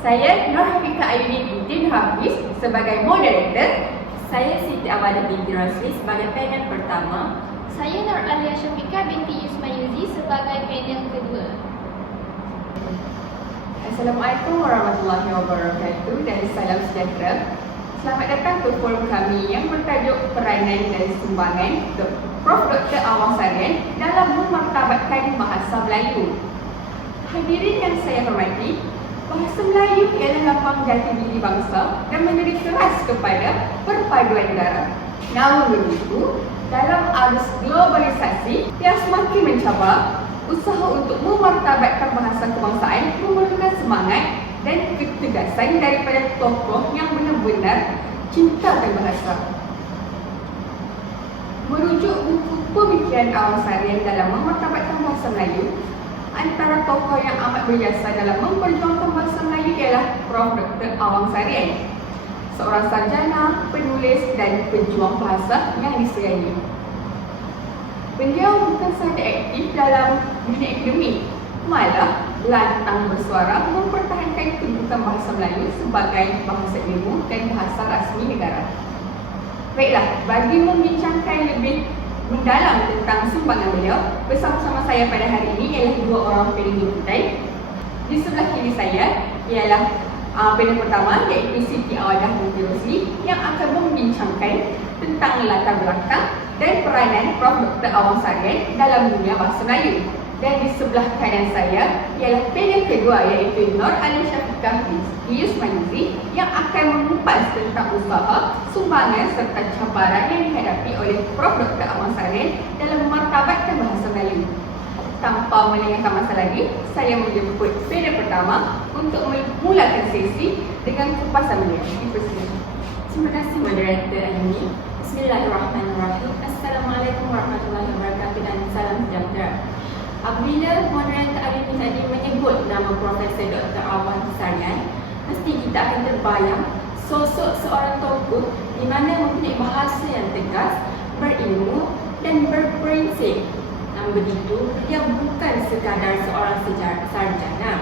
Saya Nur Hafifah Ayuni binti Hafiz sebagai moderator. Saya Siti Abadah binti Rosli sebagai panel pertama. Saya Nur Alia Syafiqah binti Yusma Yuzi sebagai panel kedua. Assalamualaikum warahmatullahi wabarakatuh dan salam sejahtera. Selamat datang ke forum kami yang bertajuk Peranan dan Sumbangan Prof. Dr. Awang Sarian dalam memartabatkan bahasa Melayu. Hadirin yang saya hormati, bahasa Melayu ialah lambang jati diri bangsa dan menjadi keras kepada perpaduan negara. Namun begitu, dalam arus globalisasi yang semakin mencabar, usaha untuk memartabatkan bahasa kebangsaan memerlukan semangat dan ketegasan daripada tokoh yang benar-benar cintakan bahasa. Merujuk buku pemikiran Awang Sarian dalam memartabatkan bahasa Melayu, antara tokoh yang amat berjasa dalam memperjuangkan bahasa Melayu ialah Prof. Dr. Awang Sarian, seorang sarjana, penulis dan pejuang bahasa yang disegani. Beliau bukan sahaja aktif dalam dunia akademik, malah lantang bersuara mempertahankan kedudukan bahasa Melayu sebagai bahasa ilmu dan bahasa rasmi negara. Baiklah, bagi membincangkan lebih mendalam tentang sumbangan beliau, bersama-sama saya pada hari ini ialah dua orang panel kita. Di sebelah kiri saya ialah uh, panel pertama iaitu Siti Awadah binti Rosli yang akan membincangkan tentang latar belakang dan peranan Prof. Dr. Awang Sarian dalam dunia bahasa Melayu. Dan di sebelah kanan saya ialah panel kedua iaitu Nur Ali Syafiqah binti Yusma Yuzi yang akan mengupas tentang usaha, sumbangan serta cabaran yang dihadapi oleh Prof. Dr. Awang Sarian dalam memartabatkan bahasa Melayu. Tanpa melengahkan masa lagi, saya menjemput panel pertama untuk memulakan sesi dengan kupasan beliau. Terima kasih moderator Aini. Bismillahirrahmanirrahim. Assalamualaikum warahmatullahi wabarakatuh dan salam sejahtera. Apabila moderator Aini tadi menyebut nama Profesor Dr. Awan Sarian, mesti kita akan terbayang sosok seorang tokoh di mana mempunyai bahasa yang tegas, berilmu dan berprinsip. Namun begitu, dia bukan sekadar seorang sarjana,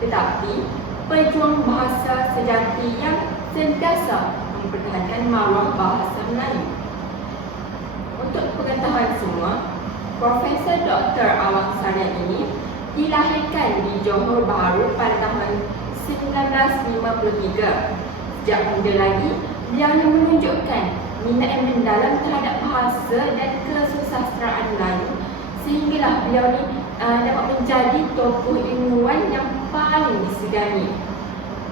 tetapi pejuang bahasa sejati yang sentiasa mempertahankan maruah bahasa Melayu. Untuk pengetahuan semua, Profesor Dr. Awang Sarian ini dilahirkan di Johor Bahru pada tahun 1953. Sejak muda lagi, beliau menunjukkan minat yang mendalam terhadap bahasa dan kesusastraan Melayu sehinggalah beliau ni uh, dapat menjadi tokoh ilmuwan yang paling disegani.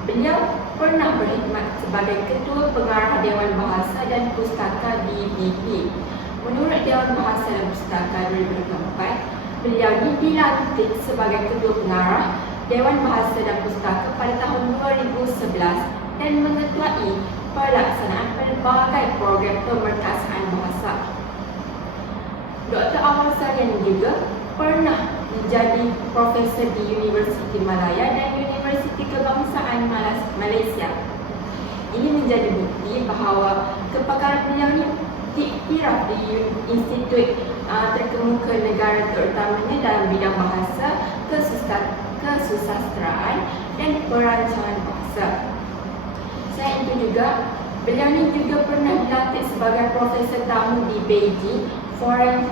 Beliau pernah berkhidmat sebagai Ketua Pengarah Dewan Bahasa dan Pustaka di BP. Menurut Dewan Bahasa dan Pustaka 2004, beliau dilantik sebagai Ketua Pengarah Dewan Bahasa dan Pustaka pada tahun 2011 dan mengetuai pelaksanaan pelbagai program pemerkasaan bahasa. Dr. Awal Sarian juga pernah menjadi profesor di Universiti Malaya dan Universiti Kebangsaan Malaysia. Ini menjadi bukti bahawa kepakaran beliau ini diiktiraf di institut uh, terkemuka negara terutamanya dalam bidang bahasa, kesusat- kesusastraan dan perancangan bahasa. Selain itu juga, beliau ini juga pernah dilantik sebagai profesor tamu di Beijing Foreign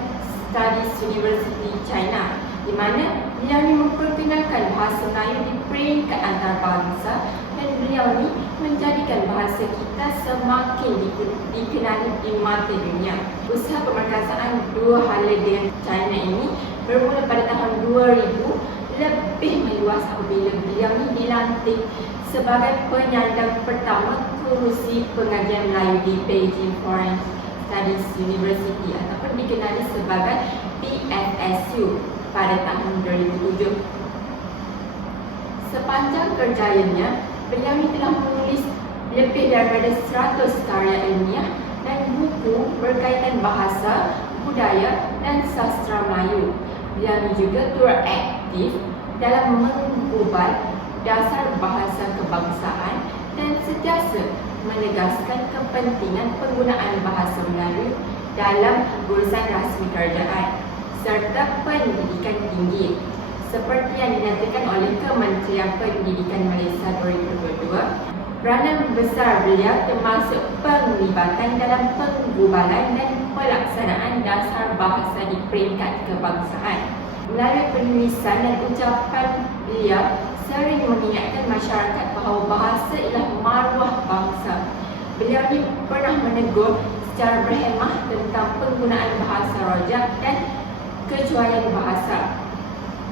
Studies University China di mana beliau ni memperkenalkan bahasa Melayu di peringkat antarabangsa dan beliau ni menjadikan bahasa kita semakin di- dikenali di mata dunia. Usaha pemerkasaan dua hala dengan China ini bermula pada tahun 2000 lebih meluas apabila beliau ni dilantik sebagai penyandang pertama kerusi pengajian Melayu di Beijing Foreign Studies University ataupun dikenali sebagai PFSU pada tahun 2007. Sepanjang kerjayanya, beliau ini telah menulis lebih daripada 100 karya ilmiah dan buku berkaitan bahasa, budaya dan sastra Melayu. Beliau ini juga turut aktif dalam mengubah dasar bahasa kebangsaan dan sentiasa menegaskan kepentingan penggunaan bahasa Melayu dalam urusan rasmi kerajaan serta pendidikan tinggi Seperti yang dinyatakan oleh Kementerian Pendidikan Malaysia 2022, peranan besar beliau termasuk penglibatan dalam penggubalan dan pelaksanaan dasar bahasa di peringkat kebangsaan. Melalui penulisan dan ucapan beliau sering mengingatkan masyarakat bahawa bahasa ialah maruah bangsa. Beliau ni pernah menegur secara berhemah tentang penggunaan bahasa rojak dan kecualian bahasa.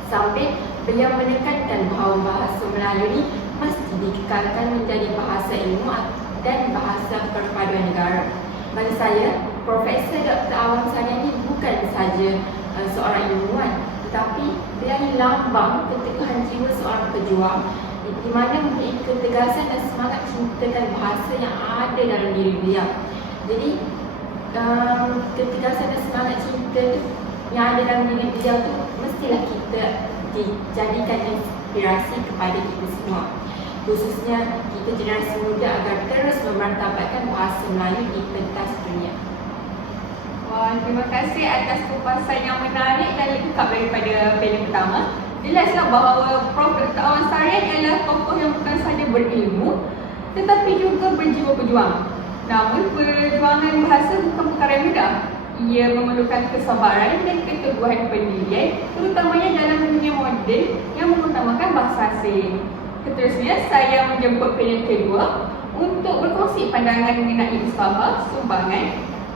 Sampai beliau menekankan bahawa bahasa Melayu ni mesti dikekalkan menjadi bahasa ilmu dan bahasa perpaduan negara. Bagi saya, Profesor Dr. Awang Sania ni bukan saja uh, seorang ilmuwan tetapi beliau lambang keteguhan jiwa seorang pejuang di, mana mempunyai ketegasan dan semangat cintakan bahasa yang ada dalam diri beliau. Jadi, um, ketegasan dan semangat cinta tu yang ada dalam diri beliau tu mestilah kita dijadikan inspirasi kepada kita semua khususnya kita generasi muda agar terus memartabatkan bahasa Melayu di pentas dunia. Wah, terima kasih atas kupasan yang menarik dan lengkap daripada panel pertama. Jelaslah bahawa Prof. Dr. Awan Sarian adalah tokoh yang bukan sahaja berilmu tetapi juga berjiwa berjuang. Namun, perjuangan bahasa bukan perkara yang mudah. Ia memerlukan kesabaran dan keteguhan pendirian terutamanya dalam dunia moden yang mengutamakan bahasa asing. Seterusnya, saya menjemput panel kedua untuk berkongsi pandangan mengenai usaha, sumbangan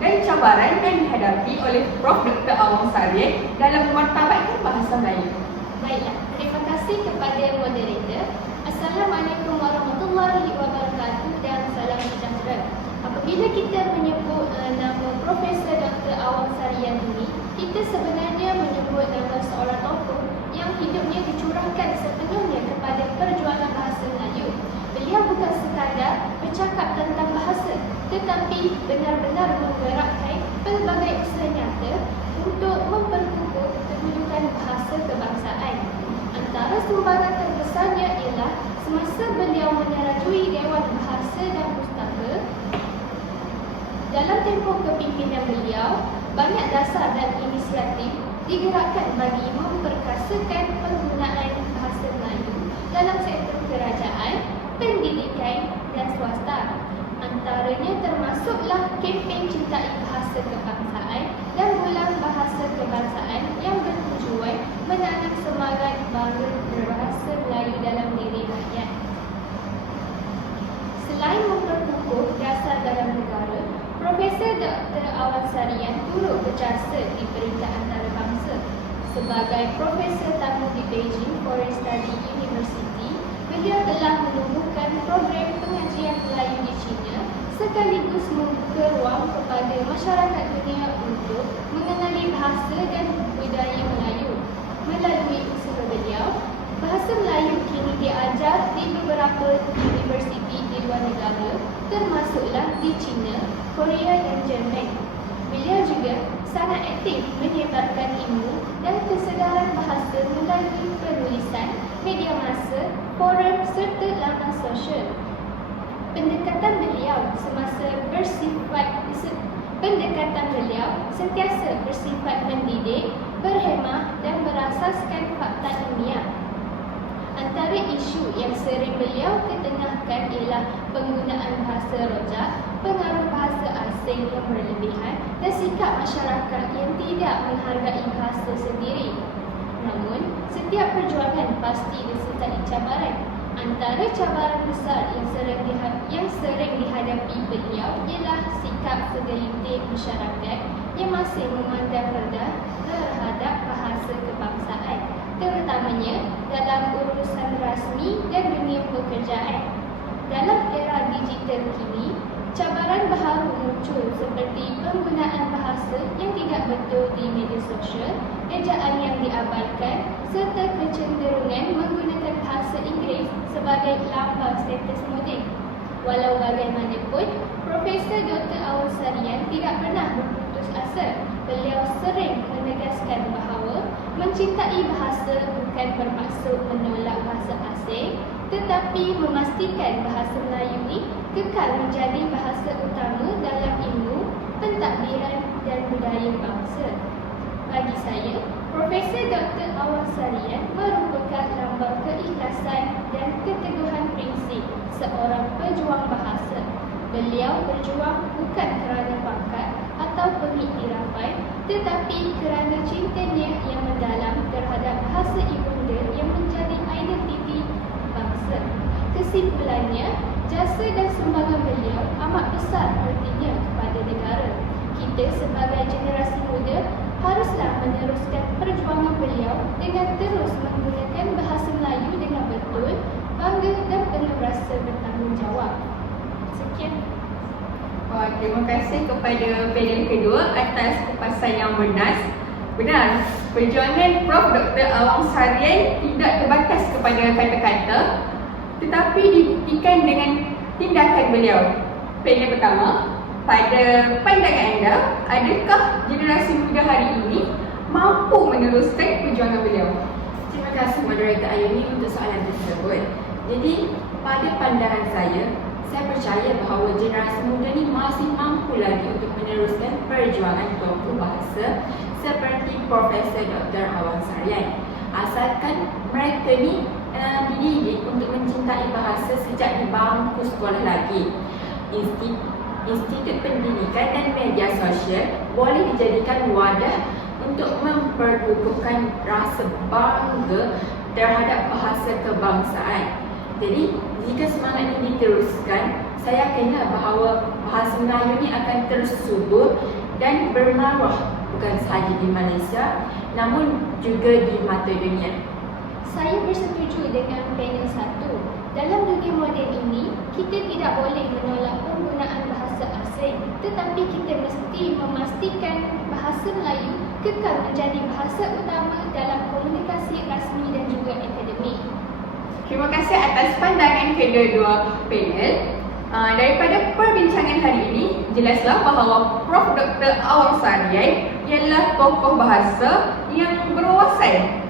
dan cabaran yang dihadapi oleh Prof. Dr. Awang Sarian dalam memartabatkan bahasa Melayu. Baiklah, terima kasih kepada moderator. Assalamualaikum warahmatullahi wabarakatuh dan salam sejahtera. Apabila kita menyebut uh, nama Profesor Dr. Awang Sarian ini, kita sebenarnya menyebut nama seorang tokoh yang hidupnya dicurahkan sepenuhnya kepada perjuangan bahasa Melayu. Beliau bukan sekadar bercakap tentang bahasa, tetapi benar-benar menggerakkan pelbagai usaha nyata untuk memperkukuh kedudukan bahasa kebangsaan. Antara sumbangan terbesarnya ialah semasa beliau menyerajui Dewan Bahasa dan Pustaka dalam tempoh kepimpinan beliau, banyak dasar dan inisiatif digerakkan bagi memperkasakan Melayu dalam sektor kerajaan, pendidikan dan swasta. Antaranya termasuklah kempen Cintai Bahasa Kebangsaan dan Bulan Bahasa Kebangsaan yang bertujuan menanam semangat baru berbahasa Melayu dalam diri rakyat. Selain memperkukuh dasar dalam negara, Profesor Dr. Awan Sarian turut berjasa di. Sebagai Profesor Tamu di Beijing Foreign Study University, beliau telah menumbuhkan program pengajian Melayu di China sekaligus membuka ruang kepada masyarakat dunia untuk mengenali bahasa dan budaya Melayu. Melalui usaha beliau, bahasa Melayu kini diajar di beberapa universiti di luar negara termasuklah di China, Korea dan Jerman. Juga sangat aktif menyebarkan ilmu dan kesedaran bahasa melalui penulisan, media massa, forum serta laman sosial. Pendekatan beliau semasa bersifat pendekatan beliau sentiasa bersifat mendidik, berhemah dan berasaskan fakta ilmiah. Antara isu yang sering beliau ketengahkan ialah penggunaan bahasa rojak, pengaruh bahasa asing yang berlebihan dan sikap masyarakat yang tidak menghargai bahasa sendiri. Namun, setiap perjuangan pasti disertai cabaran. Antara cabaran besar yang sering, yang sering dihadapi beliau ialah sikap segelintir masyarakat yang masih memandang rendah terhadap bahasa kebangsaan terutamanya dalam urusan rasmi dan dunia pekerjaan. Dalam era digital kini, cabaran muncul seperti penggunaan bahasa yang tidak betul di media sosial, ejaan yang diabaikan serta kecenderungan menggunakan bahasa Inggeris sebagai lambang status moden. Walau bagaimanapun, Profesor Dr. Awal Sarian tidak pernah berputus asa. Beliau sering menegaskan bahawa mencintai bahasa bukan bermaksud menolak bahasa asing tetapi memastikan bahasa Melayu ini kekal menjadi bahasa utama dalam ilmu, pentadbiran dan budaya bangsa. Bagi saya, Profesor Dr. Awang Sarian merupakan lambang keikhlasan dan keteguhan prinsip seorang pejuang bahasa. Beliau berjuang bukan kerana pangkat atau pengiktirafan tetapi kerana cintanya yang mendalam terhadap bahasa ibunda yang menjadi identiti bangsa. Kesimpulannya, jasa dan sumbangan beliau amat besar artinya kepada negara. Kita sebagai generasi muda haruslah meneruskan perjuangan beliau dengan terus menggunakan bahasa Melayu dengan betul, bangga dan penuh rasa bertanggungjawab. Sekian. Wah, terima kasih kepada panel kedua atas kupasan yang bernas. Benar, perjuangan Prof. Dr. Awang Sarian tidak terbatas kepada kata-kata tetapi dibuktikan tindakan beliau. Panel pertama, pada pandangan anda, adakah generasi muda hari ini mampu meneruskan perjuangan beliau? Terima kasih moderator Ayuni untuk soalan tersebut. Jadi, pada pandangan saya, saya percaya bahawa generasi muda ni masih mampu lagi untuk meneruskan perjuangan tokoh bahasa seperti Profesor Dr. Awang Sarian. Asalkan mereka ni dididik untuk mencintai bahasa sejak di bangku sekolah lagi. Institut, Pendidikan dan Media Sosial boleh dijadikan wadah untuk memperkukuhkan rasa bangga terhadap bahasa kebangsaan. Jadi, jika semangat ini diteruskan, saya yakinlah bahawa bahasa Melayu ini akan terus subur dan bermaruah bukan sahaja di Malaysia namun juga di mata dunia. Saya bersetuju dengan panel satu. Dalam dunia moden ini, kita tidak boleh menolak penggunaan bahasa asing tetapi kita mesti memastikan bahasa Melayu kekal menjadi bahasa utama dalam komunikasi rasmi dan juga akademik. Terima kasih atas pandangan kedua-dua panel. Uh, daripada perbincangan hari ini, jelaslah bahawa Prof. Dr. Awang Sarian ialah tokoh bahasa yang berwawasan,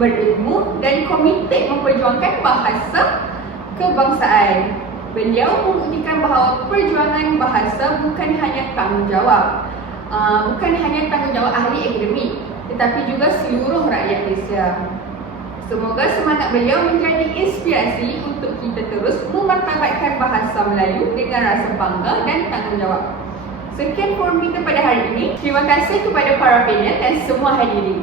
berilmu dan komited memperjuangkan bahasa kebangsaan. Beliau membuktikan bahawa perjuangan bahasa bukan hanya tanggungjawab, uh, bukan hanya tanggungjawab ahli akademik, tetapi juga seluruh rakyat Malaysia. Semoga semangat beliau menjadi inspirasi untuk kita terus memartabatkan bahasa Melayu dengan rasa bangga dan tanggungjawab. Sekian forum kita pada hari ini. Terima kasih kepada para panel dan semua hadirin.